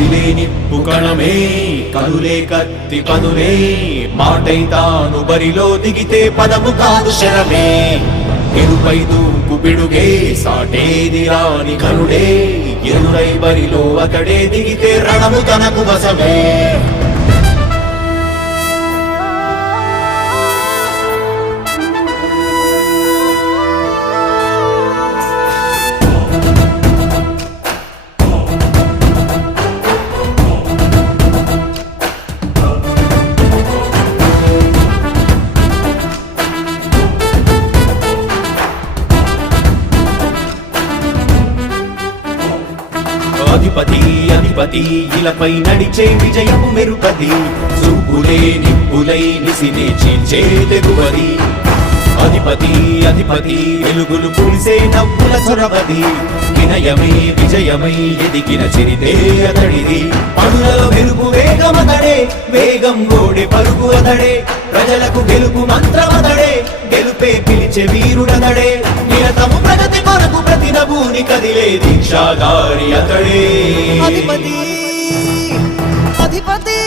కదిలే నిప్పు కణమే కదులే కత్తి పదులే మాటై తాను బరిలో దిగితే పదము కాదు శరమే ఎరుపై దూకు పిడుగే సాటేది రాని కనుడే ఎదురై బరిలో అతడే దిగితే రణము తనకు వశమే అధిపతి అధిపతి ఇలపై నడిచే విజయము మెరుపది చూపులే నిప్పులై నిసినే చీల్చే తెగువది అధిపతి అధిపతి వెలుగులు పులిసే నవ్వుల చొరవది వినయమై విజయమై ఎదిగిన చిరితే అతడిది పనులలో వెలుగు వేగమతడే వేగం గోడే పలుకు అతడే ప్రజలకు గెలుపు మంత్రమతడే గెలుపే పిలిచే వీరుడతడే నిరతము ప్రగతి కొరకు ప్రతి నభూని కదిలే దీక్షాగారి అతడే అధిపతి అధిపతి